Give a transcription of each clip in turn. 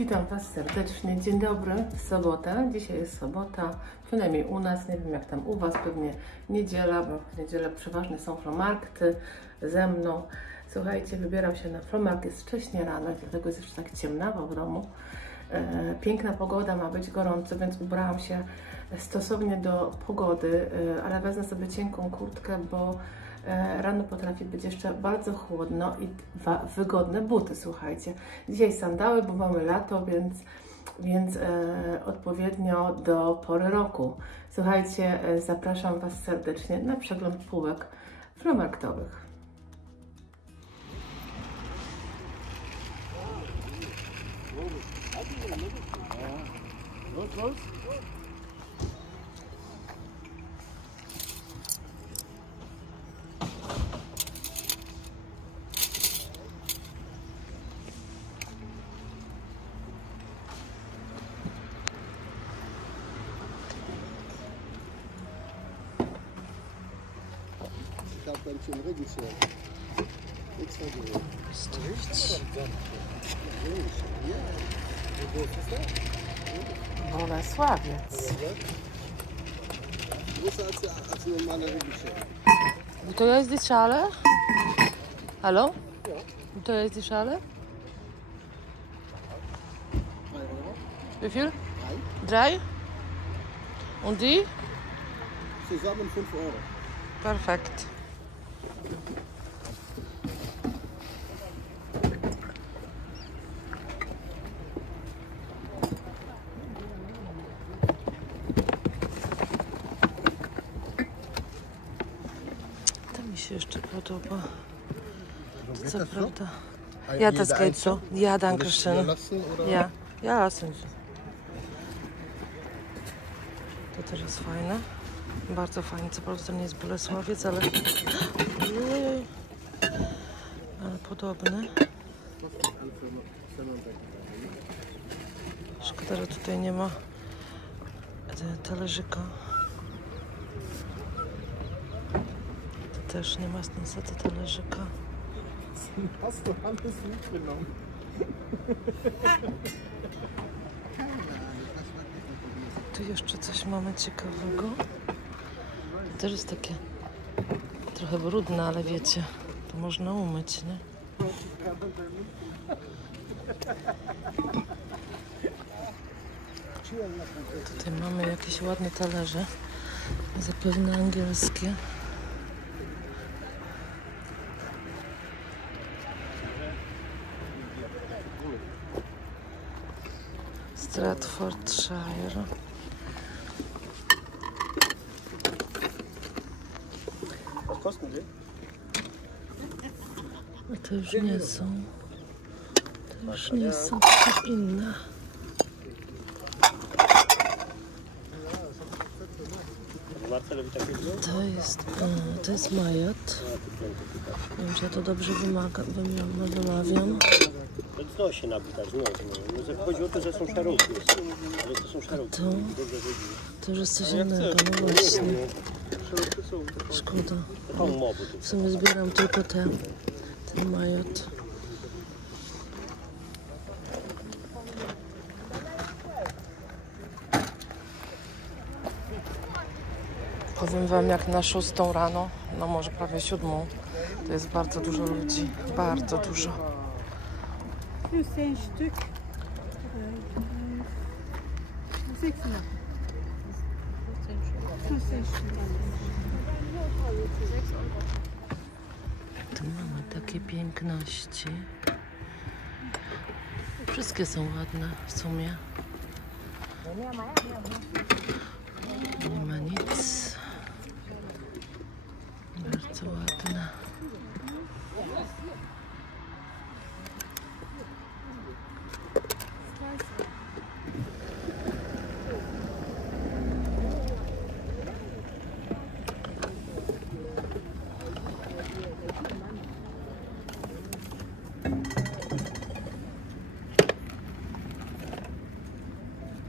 Witam Was serdecznie. Dzień dobry, sobota. Dzisiaj jest sobota, przynajmniej u nas, nie wiem jak tam u Was, pewnie niedziela, bo w niedzielę przeważnie są flomarkety ze mną. Słuchajcie, wybieram się na flomarkt, jest wcześnie rano, dlatego jest jeszcze tak ciemnawo w domu. Piękna pogoda, ma być gorąco, więc ubrałam się stosownie do pogody, ale wezmę sobie cienką kurtkę, bo rano potrafi być jeszcze bardzo chłodno i wygodne buty, słuchajcie. Dzisiaj sandały, bo mamy lato, więc odpowiednio do pory roku. Słuchajcie, zapraszam Was serdecznie na przegląd półek flomarktowych. Ich habe ganz schön Rückenschirm. Extra gewählt. Bolesławiec. Größer als ein normaler Rückenschirm. To jest die Schale? Hallo? Ja. To jest die Schale? 3 Euro. Wie viel? 3. 3? Und die? Zusammen 5 Euro. Perfekt. To mi się jeszcze podoba. To co prawda. Ja, das geht so. Ja, danke schön. Ja, ja, lassen Sie. To też jest fajne. Bardzo fajnie. Co prawda to nie jest Bolesławiec, ale... ale podobny. Szkoda, że tutaj nie ma talerzyka. Tu też nie ma niestety talerzyka. Hast du alles mitgenommen? Tu jeszcze coś mamy ciekawego. To też jest takie trochę brudne, ale wiecie, to można umyć, nie? Tutaj mamy jakieś ładne talerze, zapewne angielskie. Stratfordshire. Was kosten die? A to już nie są. To już nie są, to inne. To jest Majat. Nie wiem, czy ja to dobrze wymawiam. To się nabytać, no. Chodzi o to, że są szarówki. Ale to są szarówki. To już jest coś innego, no właśnie. Szkoda. W sumie zbieram tylko ten Majat. Powiem Wam, jak na 6 rano, no może prawie 7, to jest bardzo dużo ludzi, bardzo dużo. Plus een stuk. 6. Plus een stuk. Tu mamy takie piękności. Wszystkie są ładne w sumie. Nie ma nic. Bardzo ładne.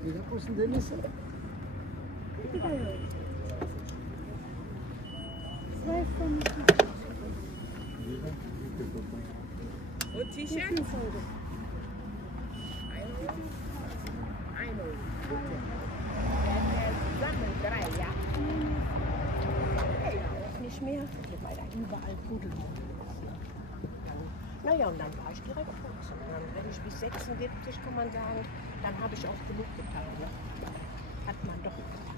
Wie groß sind denn das? Und T-Shirt? nicht mehr, weil da überall Pudel. Naja, und dann war ich direkt wachsen. Wenn ich bis 76, kann man sagen, dann habe ich auch genug getan. Ne? Hat man doch.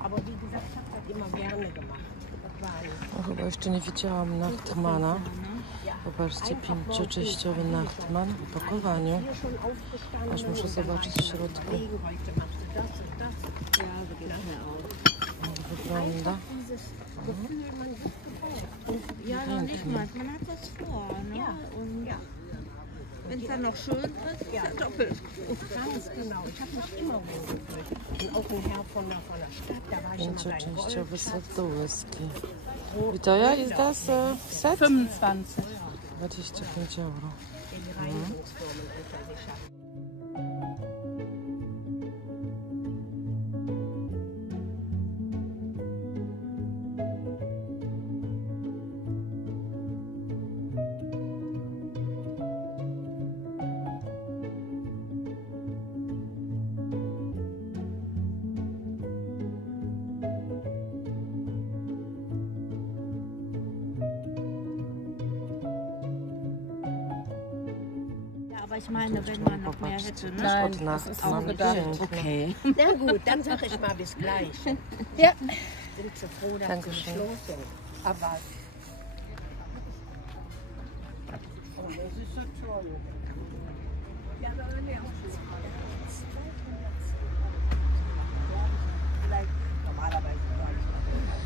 Aber wie gesagt, ich habe das immer gerne gemacht. Das war No, chyba jeszcze nie widziałam Nachtmana. Zobaczcie, 5-częściowy Nachtman w opakowaniu. hier schon aufgestanden. Aż muszę und dann war zobaczyć ich w środku. überlegen, heute machst du das und das. Ja, so geht das ja auch. Jak wygląda. Dieses Gefühl, man wird gefeiert. Ja, noch nicht mal. Man hat das vor, ne? Ja. Und Ja. wenn es dann noch schön ist, ja, doppelt. Ganz genau. Ich habe mich immer wohl gefühlt. Und auch ein Herr von der Stadt, da war ich immer beim 5-częściowy set Golfplatz. do whisky. Witoja, is that set? 25. 25 euro. Der die Reinigungsformen unter sich hat. Aber ich meine, wenn man noch mehr hätte, ne? Nein, das ist auch gedacht. Okay. Na gut, dann sag ich mal bis gleich. Ja. Sind so froh, dass Dankeschön. sie nicht los sind. Aber Das ist ja toll. ja, aber wenn wir auch Vielleicht normalerweise sage ich mal,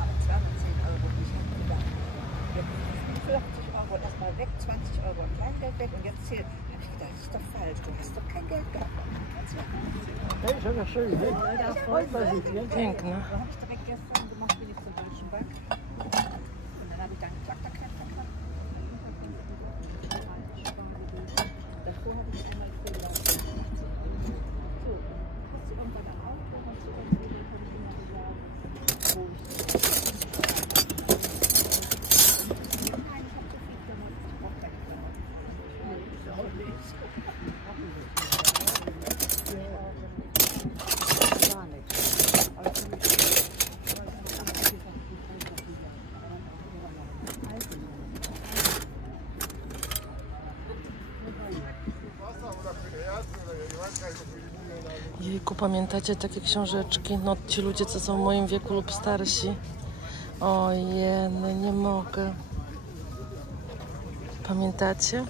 aber 210 Euro, ich habe gedacht, jetzt 40 Euro erstmal weg, 20 Euro Kleingeld weg und jetzt zählt. Da habe ich gedacht, das ist doch falsch, du hast doch kein Geld gehabt. Ja, ist aber schön, ne? Da freut man sich, ne? Piękne. Da habe ich direkt gestern gemacht, bin ich zur Deutschen Bank. Und dann habe ich dann gesagt, da kann man. Davor habe ich einmal Fehler gemacht. So, hast du irgendwann ein Auto, hast du irgendwie gesagt, wo nein, ich habe so viel gemacht, ich brauche keine Klamotten. Nee, ich auch nicht. Gar nichts. Aber für mich Jejku, pamiętacie takie książeczki? No ci ludzie, co są w moim wieku lub starsi. Ojej, nie mogę. Pamiętacie?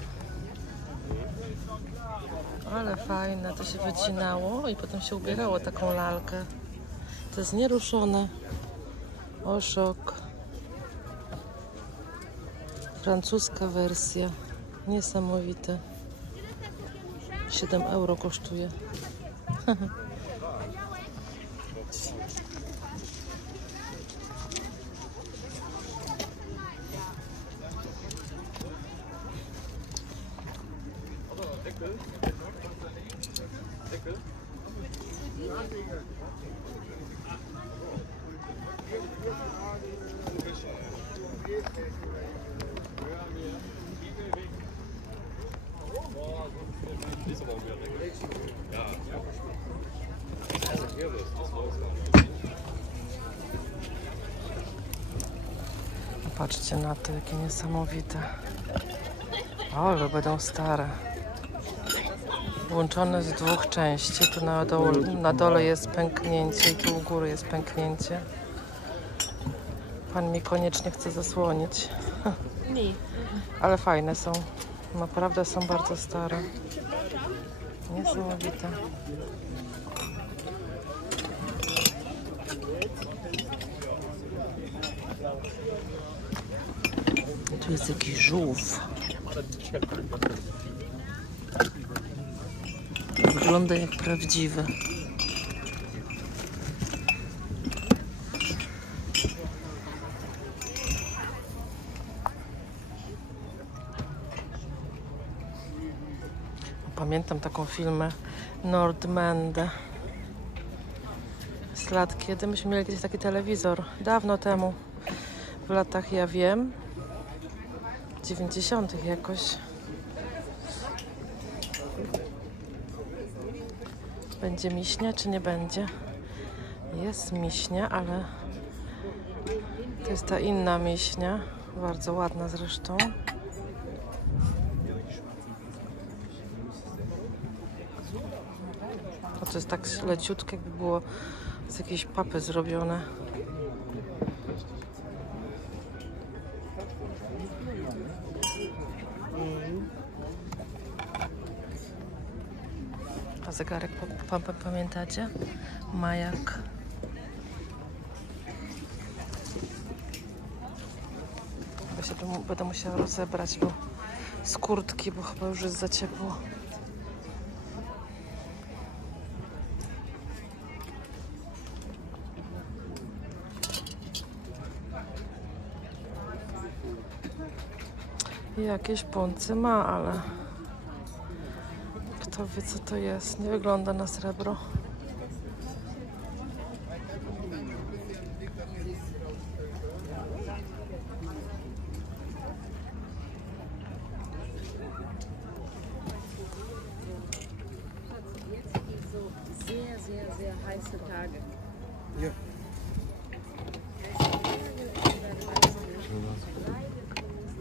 Ale fajne, to się wycinało i potem się ubierało taką lalkę. To jest nieruszone. O, szok. Francuska wersja. Niesamowite. 7 euro kosztuje. Patrzcie na to, jakie niesamowite. O, ale będą stare. Włączone z 2 części. Tu na dole jest pęknięcie i tu u góry jest pęknięcie. Pan mi koniecznie chce zasłonić. Nee. Ale fajne są. Naprawdę są bardzo stare. Niesamowite. Tu jest jakiś żółw. Wygląda jak prawdziwy. Pamiętam taką filmę Nordmende. Z lat, kiedy myśmy mieli kiedyś taki telewizor. Dawno temu. W latach, ja wiem, 90. jakoś. Będzie miśnia, czy nie będzie? Jest miśnia, ale To jest ta inna miśnia, bardzo ładna zresztą. A to jest tak leciutkie, jakby było z jakiejś papy zrobione. A zegarek, pamiętacie? Majak. Ja się będę musiała rozebrać z kurtki, bo chyba już jest za ciepło. Jakieś punce ma, ale kto wie, co to jest. Nie wygląda na srebro. Sehr heiße Tage. Ja.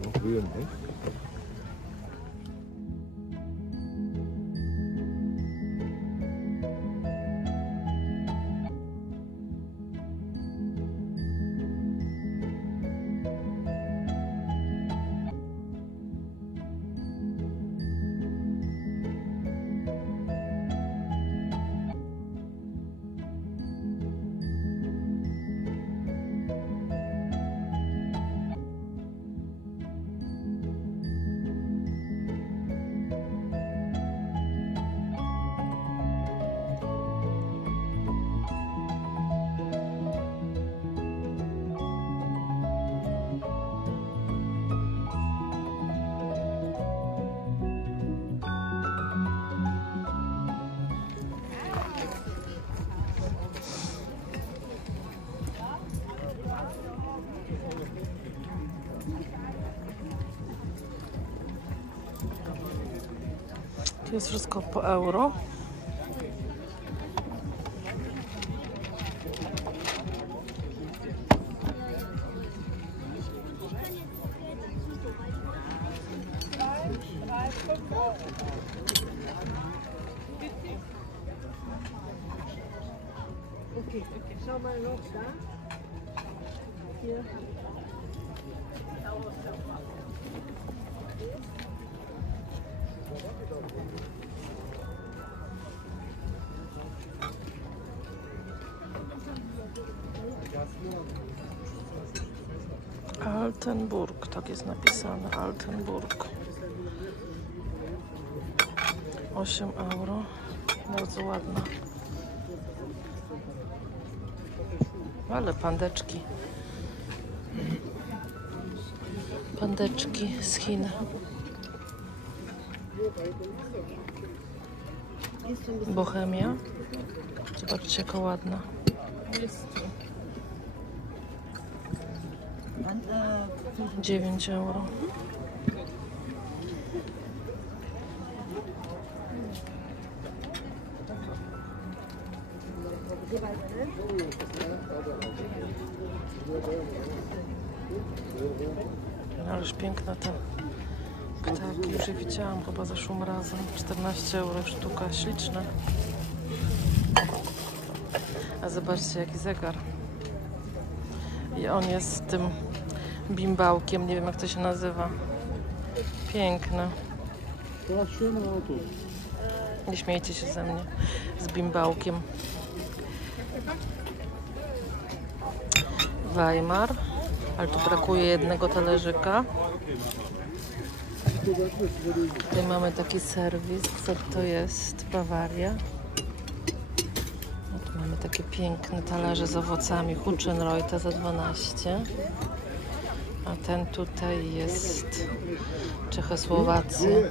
Noch rühren, ne? Tu jest wszystko po euro. Okay, schau mal noch da. Hier. Altenburg, tak jest napisane, Altenburg. 8 euro, bardzo ładna. Ale pandeczki. Pandeczki z Chin. Bohemia. Zobaczcie, jaka ładna. 9 euro. Ależ piękne te ptaki. Już je widziałam chyba zeszłym razem. 14 euro sztuka. Śliczne. A zobaczcie, jaki zegar. I on jest z tym bimbałkiem. Nie wiem, jak to się nazywa. Piękne. Nie śmiejcie się ze mnie. Z bimbałkiem. Weimar. Ale tu brakuje jednego talerzyka. Tutaj mamy taki serwis. Co to jest? Bawaria. No tu mamy takie piękne talerze z owocami. Huchenreuter za 12. A ten tutaj jest Czechosłowacy.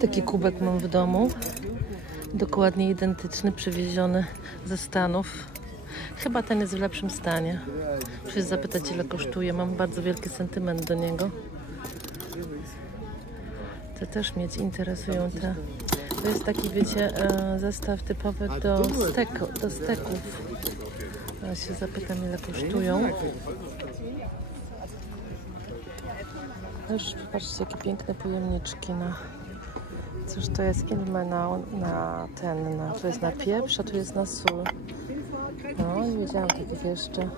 Taki kubek mam w domu. Dokładnie identyczny, przywieziony ze Stanów. Chyba ten jest w lepszym stanie. Muszę się zapytać, ile kosztuje. Mam bardzo wielki sentyment do niego. Te też mnie interesują. To jest taki, wiecie, zestaw typowy do steków. Ja się zapytam, ile kosztują. Już patrzcie, jakie piękne pojemniczki na... Cóż to jest? Ilme to jest na pieprz, a tu jest na sól. No, nie wiedziałam takich jeszcze.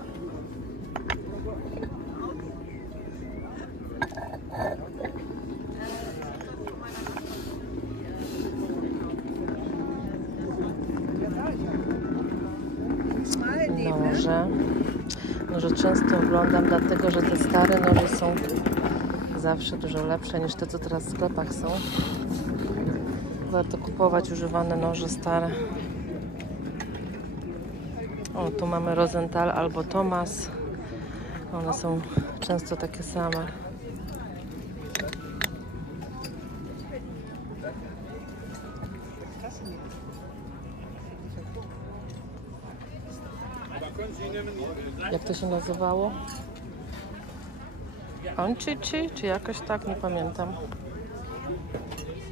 Noże często oglądam, dlatego że te stare noże są zawsze dużo lepsze niż te, co teraz w sklepach są. Warto kupować używane noże stare. O, tu mamy Rosenthal albo Thomas. One są często takie same. Jak to się nazywało? Onchichi? Czy jakoś tak? Nie pamiętam.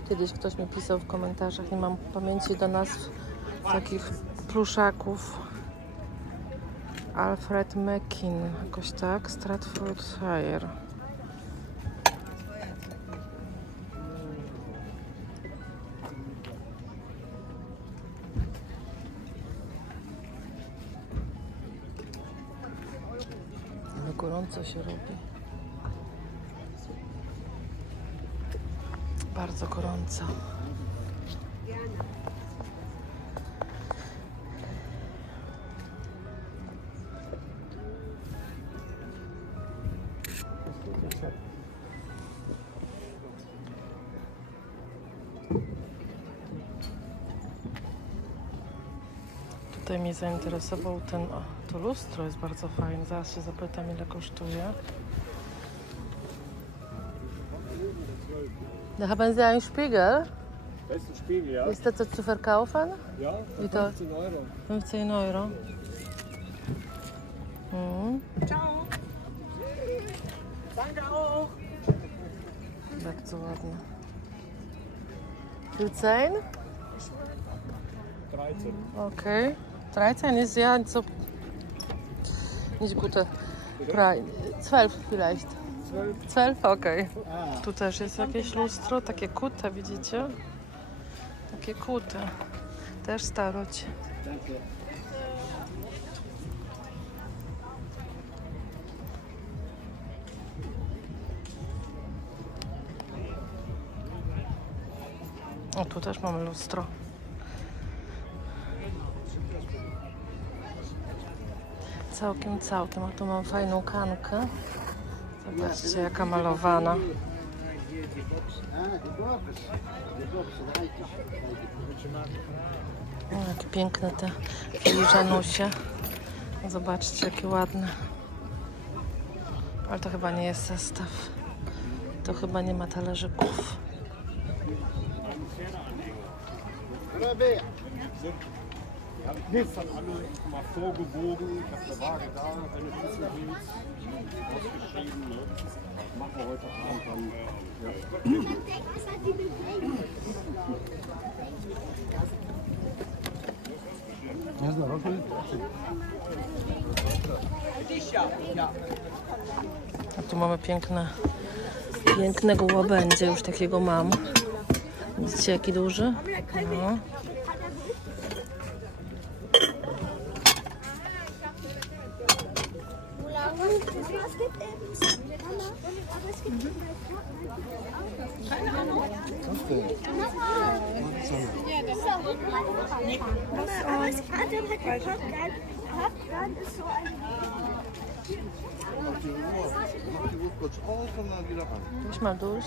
Kiedyś ktoś mi pisał w komentarzach, nie mam pamięci do nazw takich pluszaków. Alfred Mekin, jakoś tak? Stratfordshire. Ale gorąco się robi. Bardzo gorąco. Tutaj mnie zainteresował to lustro, jest bardzo fajne. Zaraz się zapytam, ile kosztuje. Da haben Sie einen Spiegel? Das ist ein Spiegel, ja. Ist das zu verkaufen? Ja, für Wie teuer? 15 Euro. 15 Euro. Ciao. Danke auch. Bardzo ładne. 15? 13. Okay. 13 ist ja so nicht gute Preis. 12 vielleicht. 12? Okej. Tu też jest jakieś lustro, takie kute, widzicie? Takie kute. Też starość. O, tu też mamy lustro. Całkiem. A tu mam fajną kankę. Zobaczcie, jaka malowana. O, jakie piękne te filiżanusie. Zobaczcie, jakie ładne. Ale to chyba nie jest zestaw. To chyba nie ma talerzyków. Jetzt hat alle mal vorgewogen, ich habe eine Waage da, wenn du wissen willst, ausgeschrieben, ne? Machen wir heute Abend dann. A tu mamy pięknego łabędzia, już takiego mam. Widzicie, jaki duży? No. Ich mal durch.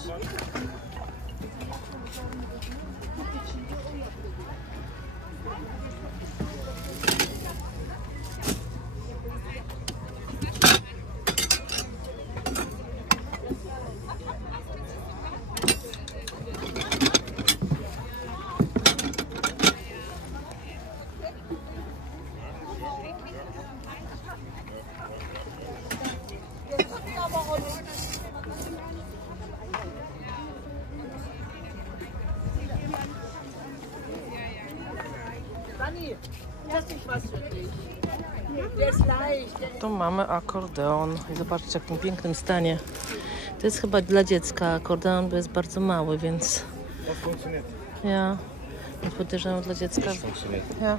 Tu mamy akordeon. I zobaczcie, w jakim pięknym stanie. To jest chyba dla dziecka akordeon, bo jest bardzo mały, więc... Ja. Więc podejrzewam dla dziecka. Ja.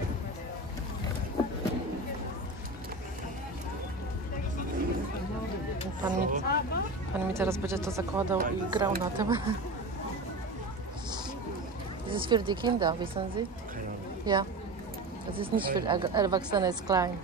Pan mi teraz będzie to zakładał i grał na tym. Das ist für die Kinder, wissen Sie? Ja. Das ist nicht für Erwachsene, ist klein.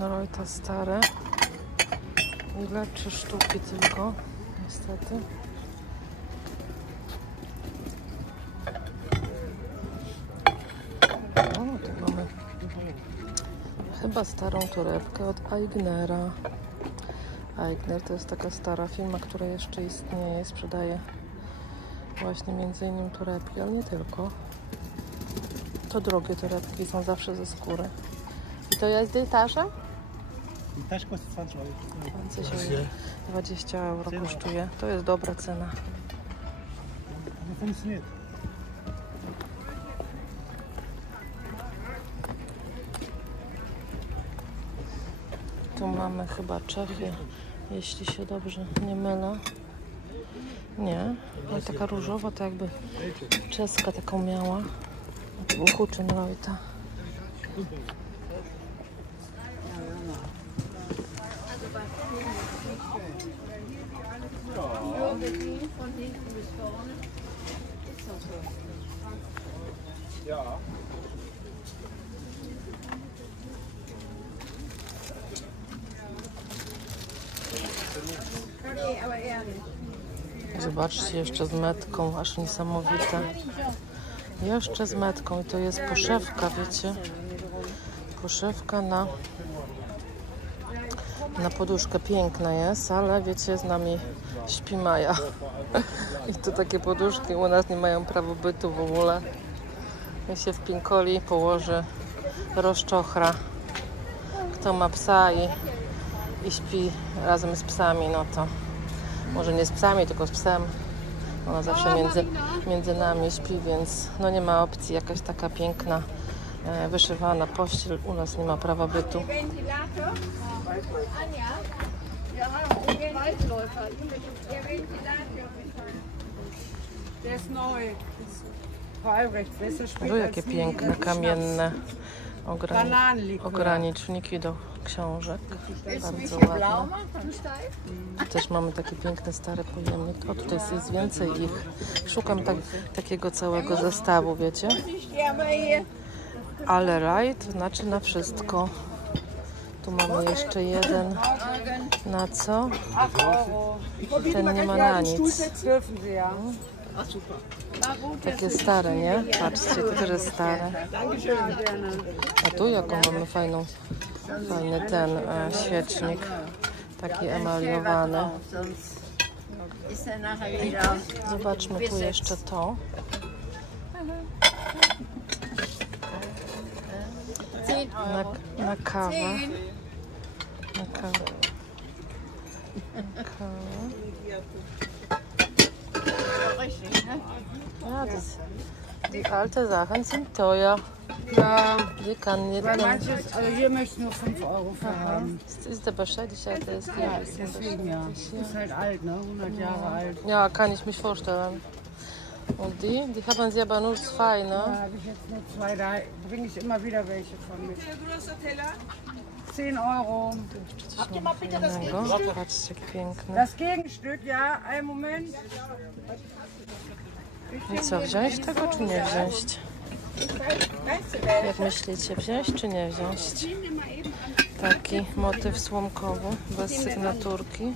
Reuta stare. Ile? 3 sztuki tylko, niestety. O, tu mamy chyba starą torebkę od Aignera. Aigner to jest taka stara firma, która jeszcze istnieje, sprzedaje właśnie między innymi torebki, ale nie tylko. To drogie torebki, są zawsze ze skóry. I to jest tasza? Też kosztuje 20 €. 20 € kosztuje. To jest dobra cena. Tu mamy chyba Czechy, jeśli się dobrze nie mylę. Nie, ale taka różowa, to jakby czeska taką miała. To był Huchenreuta. Ja. Zobaczcie, jeszcze z metką, aż niesamowite. Jeszcze z metką i to jest poszewka, wiecie? Poszewka na poduszkę, piękna jest, ale wiecie, z nami śpi Maja. I tu takie poduszki u nas nie mają prawa bytu w ogóle. Jak się w pinkoli położy rozczochra. Kto ma psa i śpi razem z psami, no to może nie z psami, tylko z psem. Ona zawsze między nami śpi, więc no nie ma opcji. Jakaś taka piękna, wyszywana pościel u nas nie ma prawa bytu. No jakie piękne, kamienne ograniczniki do książek. Bardzo ładne. Też mamy taki piękny, stary pojemnik. O, tutaj jest więcej ich. Szukam takiego całego zestawu, wiecie? Ale light znaczy na wszystko. Tu mamy jeszcze jeden. Na co? Ten nie ma na nic. Takie stare, nie? Patrzcie, to też jest stare. A tu jaką mamy fajny ten świecznik. Taki emaliowany. Zobaczmy tu jeszcze to. Na kawę. Na kawę. Ja, die alte Sachen sind teuer. Ja, Die kann nicht. weil manches, also hier möchte ich nur 5 € für haben. Ist aber schädlich, das ist hier ein bisschen Deswegen ja. Ist halt alt, ne? 100 Jahre alt. Ja, kann ich mich vorstellen. Und die haben sie aber nur 2, ne? Da habe ich jetzt nur 2, da bringe ich immer wieder welche von mit. 10 €. Habt ihr mal bitte das Fajnego. Patrzcie, jak piękne. Das Gegenstück, ja, einen Moment. I co, wziąć tego czy nie wziąć? Jak myślicie, wziąć czy nie wziąć? Taki motyw słomkowy, bez sygnaturki.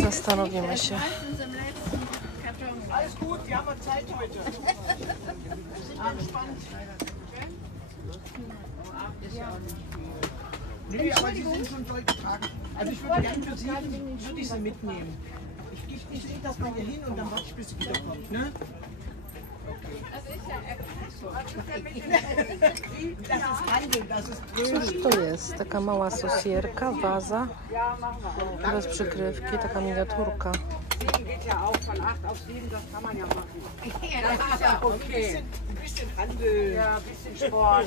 Zastanowimy się. wir haben Zeit heute. Nee, aber die sind schon doll getragen. Also ich würde gerne für Sie, würde ich sie mitnehmen. Ich lege das mal hier hin und dann warte ich, bis sie wiederkommt, ne? Das ist Handel, das ist Cóż to jest? Taka mała sosierka, waza, bez przykrywki, taka miniaturka. 7 geht ja auch, von 8 auf 7, das kann man ja machen. Das ist ja okay. ein bisschen Handel. Ja, ein bisschen Sport.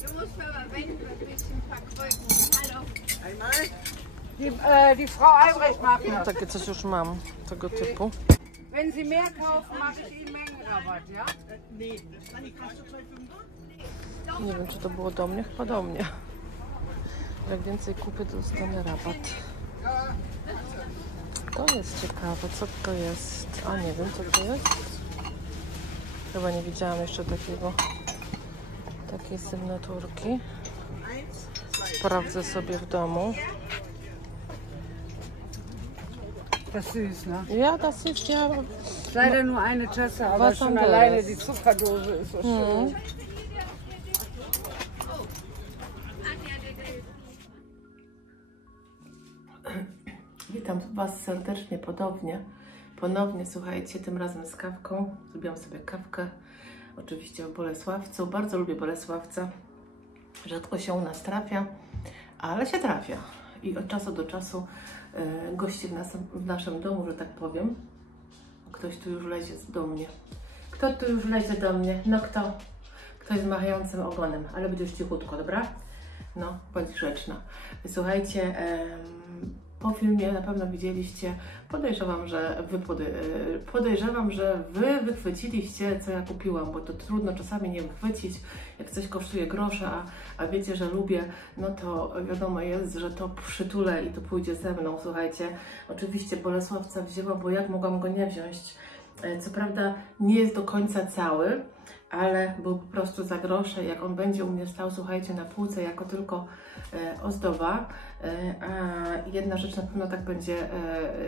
Du musst aber wenn ein bisschen verkreuzen. Hallo. Einmal. Die Frau Albrecht macht No, das. takie coś już mam, tego typu. Wenn Sie mehr kaufen, mache ich Ihnen Mengenrabatt, ja? Nee, Anni, kannst du 2,5? Nie wiem, czy to było do mnie, chyba do mnie. Jak więcej kupię, dostanę rabat. To jest ciekawe, co to jest? A nie wiem, co to jest. Chyba nie widziałam jeszcze takiej sygnaturki. Sprawdzę sobie w domu. Das ist süß, ne? Ja, das ist ja... Leider nur eine Tasse, aber Was schon anderes. alleine die Zuckerdose ist so schön. Witam Was serdecznie, ponownie, słuchajcie, tym razem z kawką. Zrobiłam sobie kawkę, oczywiście w Bolesławcu. Bardzo lubię Bolesławca. Rzadko się u nas trafia, ale się trafia. I od czasu do czasu gości w naszym domu, że tak powiem. Ktoś tu już lezie do mnie. Kto tu już lezie do mnie? No kto? Ktoś z machającym ogonem, ale będziesz cichutko, dobra? No, bądź grzeczna. Słuchajcie, po filmie na pewno widzieliście, podejrzewam, że Wy wychwyciliście, co ja kupiłam, bo to trudno czasami nie wychwycić, jak coś kosztuje grosze, a wiecie, że lubię, no to wiadomo jest, że to przytulę i to pójdzie ze mną, słuchajcie. Oczywiście Bolesławca wzięłam, bo jak mogłam go nie wziąć? Co prawda nie jest do końca cały, ale był po prostu za grosze. Jak on będzie u mnie stał, słuchajcie, na półce jako tylko ozdoba, a jedna rzecz na pewno tak będzie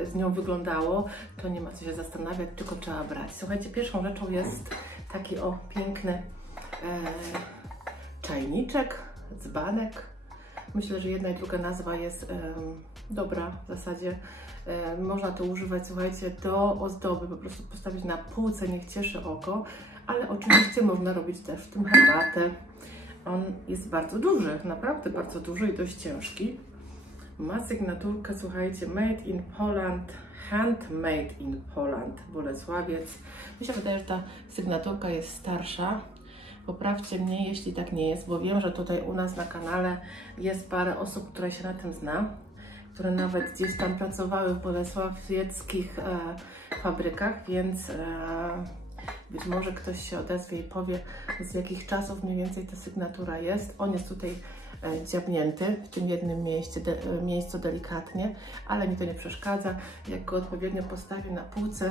z nią wyglądało, to nie ma co się zastanawiać, tylko trzeba brać. Słuchajcie, pierwszą rzeczą jest taki piękny czajniczek, dzbanek. Myślę, że jedna i druga nazwa jest dobra w zasadzie. Można to używać, słuchajcie, do ozdoby, po prostu postawić na półce, niech cieszy oko, ale oczywiście można robić też w tym herbatę. On jest bardzo duży, naprawdę bardzo duży i dość ciężki. Ma sygnaturkę, słuchajcie, Made in Poland, Handmade in Poland, Bolesławiec. Mi się wydaje, że ta sygnaturka jest starsza. Poprawcie mnie, jeśli tak nie jest, bo wiem, że tutaj u nas na kanale jest parę osób, które się na tym zna, które nawet gdzieś tam pracowały w bolesławieckich fabrykach, więc być może ktoś się odezwie i powie, z jakich czasów mniej więcej ta sygnatura jest. On jest tutaj dziabnięty w tym jednym miejscu delikatnie, ale mi to nie przeszkadza. Jak go odpowiednio postawię na półce,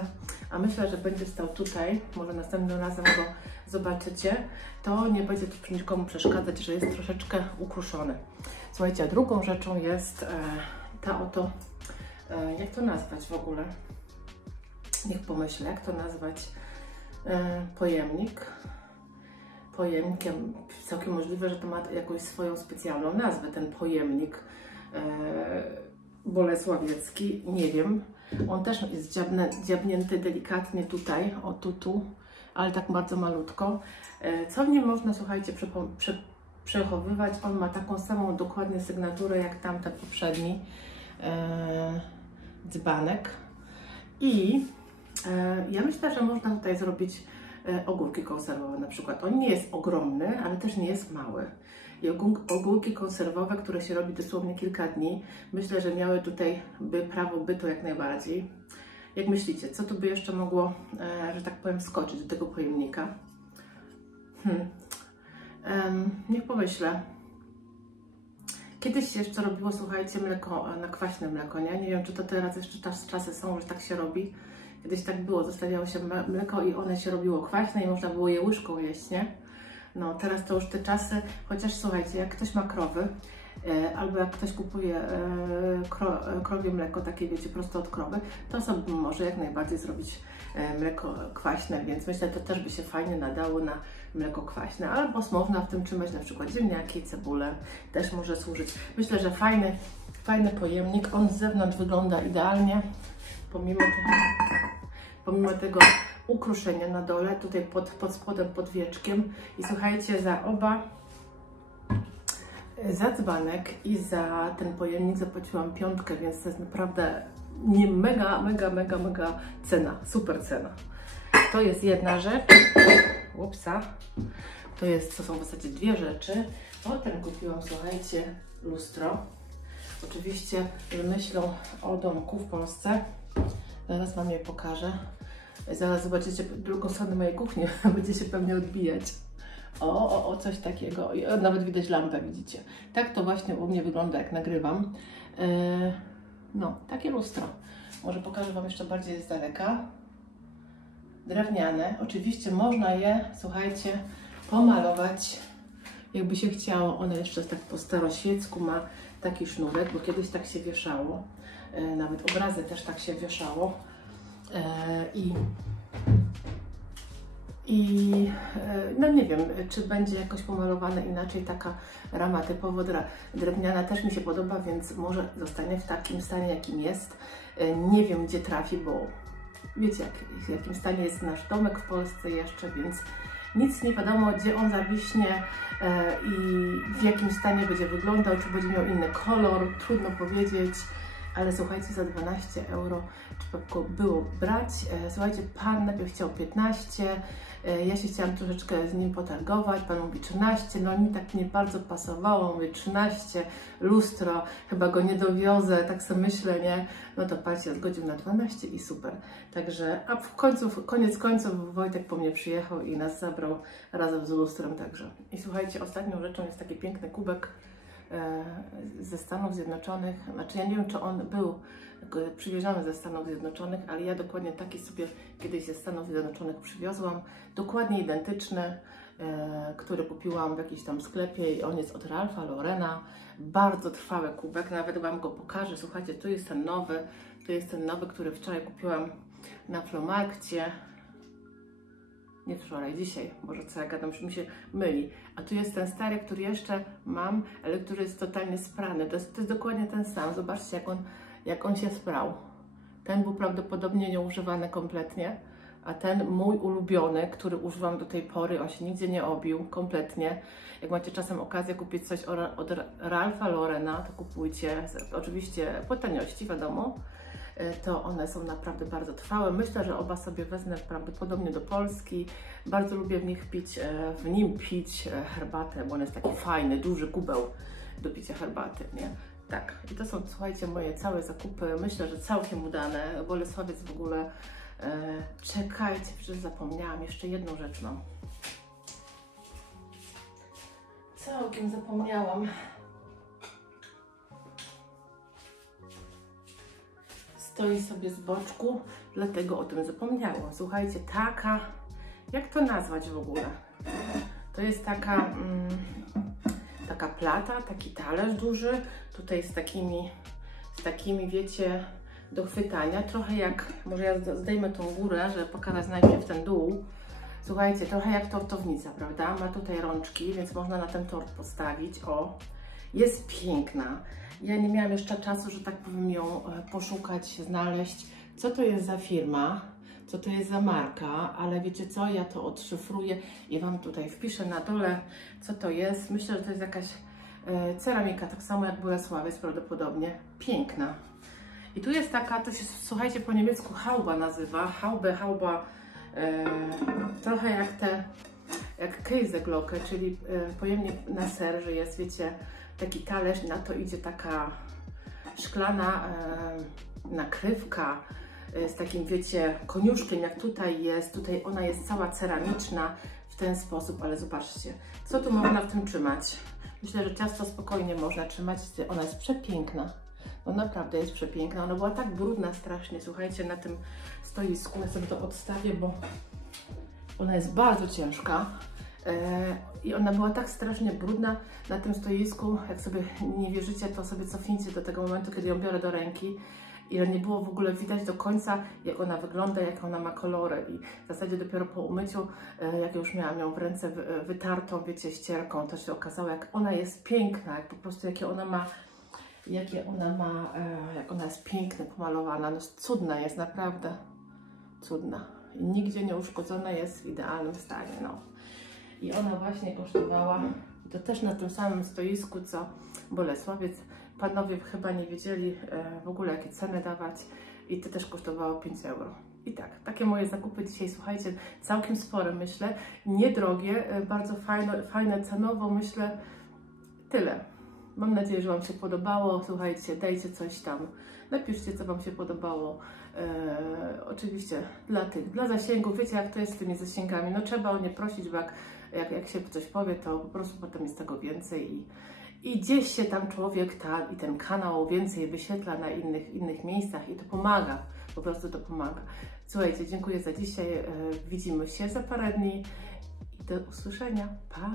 a myślę, że będzie stał tutaj, może następnym razem go zobaczycie, to nie będzie to nikomu przeszkadzać, że jest troszeczkę ukruszony. Słuchajcie, a drugą rzeczą jest ta oto, jak to nazwać w ogóle? Niech pomyślę, jak to nazwać? Pojemnik. Pojemnikiem, całkiem możliwe, że to ma jakąś swoją specjalną nazwę, ten pojemnik bolesławiecki, nie wiem. On też jest dziabnięty delikatnie tutaj, o tu, ale tak bardzo malutko. Co w nim można, słuchajcie, przechowywać? On ma taką samą dokładnie sygnaturę jak tamten poprzedni dzbanek. I ja myślę, że można tutaj zrobić ogórki konserwowe na przykład. On nie jest ogromny, ale też nie jest mały. I ogórki konserwowe, które się robi dosłownie kilka dni, myślę, że miały tutaj prawo bytu jak najbardziej. Jak myślicie, co tu by jeszcze mogło, że tak powiem, wskoczyć do tego pojemnika? Niech pomyślę. Kiedyś się jeszcze robiło, słuchajcie, mleko na kwaśne mleko, nie? Nie wiem, czy to teraz jeszcze czasy są, że tak się robi. Kiedyś tak było, zostawiało się mleko i one się robiło kwaśne i można było je łyżką jeść, nie? No, teraz to już te czasy, chociaż słuchajcie, jak ktoś ma krowy, albo jak ktoś kupuje krowie mleko, takie wiecie, prosto od krowy, to sobie może jak najbardziej zrobić mleko kwaśne, więc myślę, że to też by się fajnie nadało na mleko kwaśne, albo można w tym trzymać na przykład ziemniaki, cebulę, też może służyć. Myślę, że fajny pojemnik, on z zewnątrz wygląda idealnie, pomimo tego ukruszenia na dole, tutaj pod spodem, pod wieczkiem. I słuchajcie, za oba, za dzbanek i za ten pojemnik zapłaciłam 5, więc to jest naprawdę mega cena, super cena. To jest jedna rzecz, upsa, to są w zasadzie 2 rzeczy. Potem kupiłam, słuchajcie, lustro. Oczywiście myślą o domku w Polsce. Zaraz Wam je pokażę. Zaraz zobaczycie drugą stronę mojej kuchni, będzie się pewnie odbijać. O, coś takiego. I nawet widać lampę, widzicie. Tak to właśnie u mnie wygląda, jak nagrywam. No, takie lustro. Może pokażę Wam jeszcze bardziej z daleka. Drewniane. Oczywiście można je, słuchajcie, pomalować, jakby się chciało. One jeszcze tak po staroświecku ma taki sznurek, bo kiedyś tak się wieszało. Nawet obrazy też tak się wieszało. No nie wiem, czy będzie jakoś pomalowane inaczej. Taka rama typowo drewniana też mi się podoba, więc może zostanie w takim stanie, jakim jest. Nie wiem, gdzie trafi, bo wiecie, w jakim stanie jest nasz domek w Polsce jeszcze, więc nic nie wiadomo, gdzie on zawiśnie i w jakim stanie będzie wyglądał, czy będzie miał inny kolor, trudno powiedzieć. Ale słuchajcie, za 12 € trzeba było brać. Słuchajcie, pan najpierw chciał 15, ja się chciałam troszeczkę z nim potargować, pan mówi 13, no mi tak nie bardzo pasowało, mówię 13, lustro, chyba go nie dowiozę, tak sobie myślę, nie? No to patrzcie, zgodził na 12 i super. Także, a koniec końców Wojtek po mnie przyjechał i nas zabrał razem z lustrem, także. I słuchajcie, ostatnią rzeczą jest taki piękny kubek ze Stanów Zjednoczonych. Znaczy ja nie wiem, czy on był przywieziony ze Stanów Zjednoczonych, ale ja dokładnie taki sobie kiedyś ze Stanów Zjednoczonych przywiozłam. Dokładnie identyczny, który kupiłam w jakimś tam sklepie i on jest od Ralpha Laurena. Bardzo trwały kubek, nawet Wam go pokażę. Słuchajcie, tu jest ten nowy, który wczoraj kupiłam na Flomarkcie. Nie wczoraj, dzisiaj, może co ja gadam, już mi się myli. A tu jest ten stary, który jeszcze mam, ale który jest totalnie sprany. To jest dokładnie ten sam. Zobaczcie, jak on się sprał. Ten był prawdopodobnie nieużywany kompletnie, a ten mój ulubiony, który używam do tej pory, on się nigdzie nie obił kompletnie. Jak macie czasem okazję kupić coś od Ralpha Laurena, to kupujcie. Oczywiście po taniości, wiadomo. To one są naprawdę bardzo trwałe. Myślę, że oba sobie wezmę prawdopodobnie do Polski. Bardzo lubię w nim pić herbatę, bo on jest taki fajny, duży kubeł do picia herbaty, nie? Tak, i to są, słuchajcie, moje całe zakupy. Myślę, że całkiem udane. Bolesławiec w ogóle. Czekajcie, przecież zapomniałam jeszcze jedną rzecz, no. Całkiem zapomniałam. Stoi sobie z boczku, dlatego o tym zapomniałam. Słuchajcie, taka, jak to nazwać w ogóle? To jest taka plata, taki talerz duży, tutaj z takimi, wiecie, do chwytania. Trochę jak, może ja zdejmę tą górę, żeby pokazać najpierw ten dół. Słuchajcie, trochę jak tortownica, prawda? Ma tutaj rączki, więc można na ten tort postawić. O, jest piękna. Ja nie miałam jeszcze czasu, że tak powiem, ją poszukać, znaleźć, co to jest za firma, co to jest za marka, ale wiecie co, ja to odszyfruję i Wam tutaj wpiszę na dole, co to jest. Myślę, że to jest jakaś ceramika, tak samo jak Bolesławiec prawdopodobnie. Piękna. I tu jest taka, to się, słuchajcie, po niemiecku Hauba nazywa, Hauba, trochę jak Käseglocke, czyli pojemnik na ser, że jest, wiecie, taki talerz, na to idzie taka szklana nakrywka z takim, wiecie, koniuszkiem, jak tutaj jest. Tutaj ona jest cała ceramiczna w ten sposób, ale zobaczcie, co tu można w tym trzymać. Myślę, że ciasto spokojnie można trzymać. Ona jest przepiękna. No naprawdę jest przepiękna. Ona była tak brudna strasznie, słuchajcie, na tym stoisku. Ja sobie to odstawię, bo ona jest bardzo ciężka. I ona była tak strasznie brudna na tym stoisku. Jak sobie nie wierzycie, to sobie cofnijcie do tego momentu, kiedy ją biorę do ręki. I nie było w ogóle widać do końca, jak ona wygląda, jak ona ma kolory. I w zasadzie dopiero po umyciu, jak już miałam ją w ręce wytartą, wiecie, ścierką, to się okazało, jak ona jest piękna, jak po prostu jak ona jest pięknie pomalowana. No cudna jest, naprawdę cudna. I nigdzie nie uszkodzona, jest w idealnym stanie, no. I ona właśnie kosztowała, to też na tym samym stoisku, co Bolesławiec. Panowie chyba nie wiedzieli w ogóle, jakie ceny dawać i to też kosztowało 5 euro. I tak, takie moje zakupy dzisiaj, słuchajcie, całkiem spore, myślę, niedrogie, bardzo fajne cenowo, myślę, tyle. Mam nadzieję, że Wam się podobało, słuchajcie, dajcie coś tam, napiszcie, co Wam się podobało. Oczywiście dla zasięgów, wiecie jak to jest z tymi zasięgami, no trzeba o nie prosić, bo jak się coś powie, to po prostu potem jest tego więcej i gdzieś się tam człowiek i ten kanał więcej wyświetla na innych miejscach i to pomaga, po prostu to pomaga. Słuchajcie, dziękuję za dzisiaj, widzimy się za parę dni i do usłyszenia, pa!